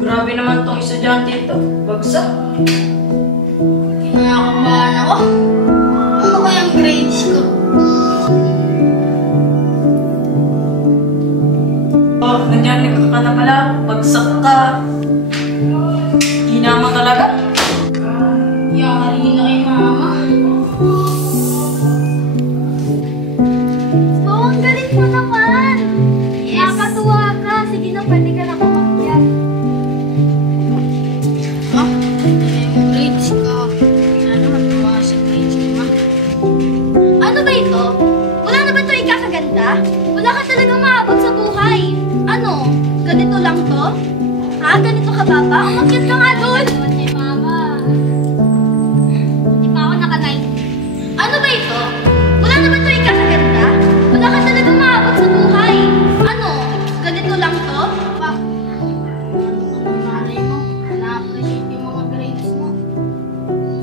Grabe naman tong estudyante ito. Bagsak. Kinakabahan ako. Ano kayang grades ko? Oh, nandiyan ka na pala. Bagsak ka. Hina mo talaga. Yari na kay mama. Oh, ang galing mo naman! Yes. Nakakatuwa ka. Sige na, pwede ka na kumakyat. Ha? Yung grades ko. Sana matuwa sa grades ko, ma. Ano ba ito? Wala na ba ito ikakaganda? Wala ka talagang maabot sa buhay. Ano? Ganito lang to? Ha? Ganito ka baba? Umakyat ka nga doon! Kay mama. Hindi pa ako naka-9. Ano ba ito? Wala na ba ito ikakaganda? Wala ka talagang maabot sa buhay. Ano? Ganito lang to? Pa, malay mo, na-appreciate yung mga grades mo.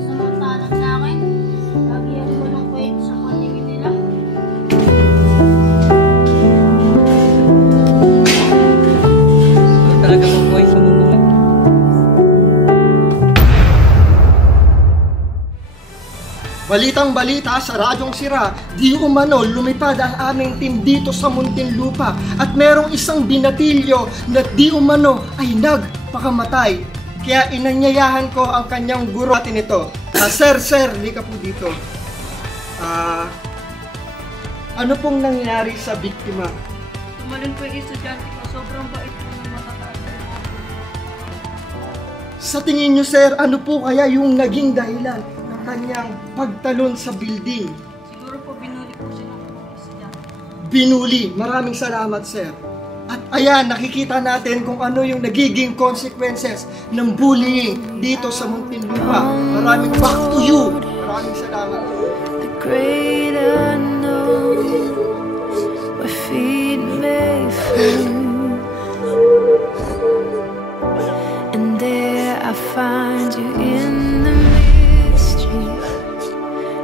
Samantalang sa akin, lagi ako walang kwento sa paningin nila. Talaga mabuhay sa mundo na. Balitang-balita sa Radyong Sira, di umano lumipad ang aming team dito sa Muntinlupa at merong isang binatilyo na di umano ay nagpakamatay. Kaya inanyayahan ko ang kanyang guro natin ito. Sir, hindi ka po dito. Ano pong nangyari sa biktima? Tumalon po yung estudyante ko. Sobrang bait po ng matataas. Sa tingin nyo, sir, ano po kaya yung naging dahilan ng kanyang pagtalon sa building? Siguro po binuli po siya ng mga estudyante. Binuli. Maraming salamat, sir. At ayan, nakikita natin kung ano yung nagiging consequences ng bullying dito sa Muntinlupa. Maraming back to you. Maraming salamat. The great unknown, where feet may fail, and there I find you in the mystery,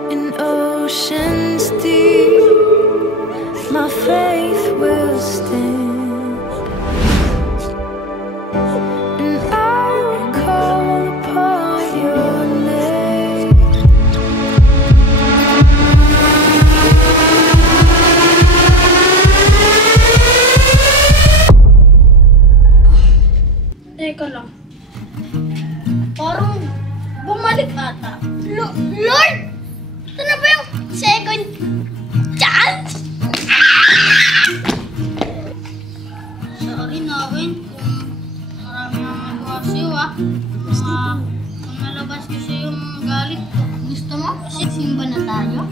in oceans deep. My faith will stand. And I will call upon your name. Teka lang. Parang bumalik ata. Lord! Ito na ba yung second chance? Sorry na, Win, kung marami ang nagawa sa'yo, ah. Kung nalabas kasi yung galit ko. Gusto mo? Kasi simba na tayo.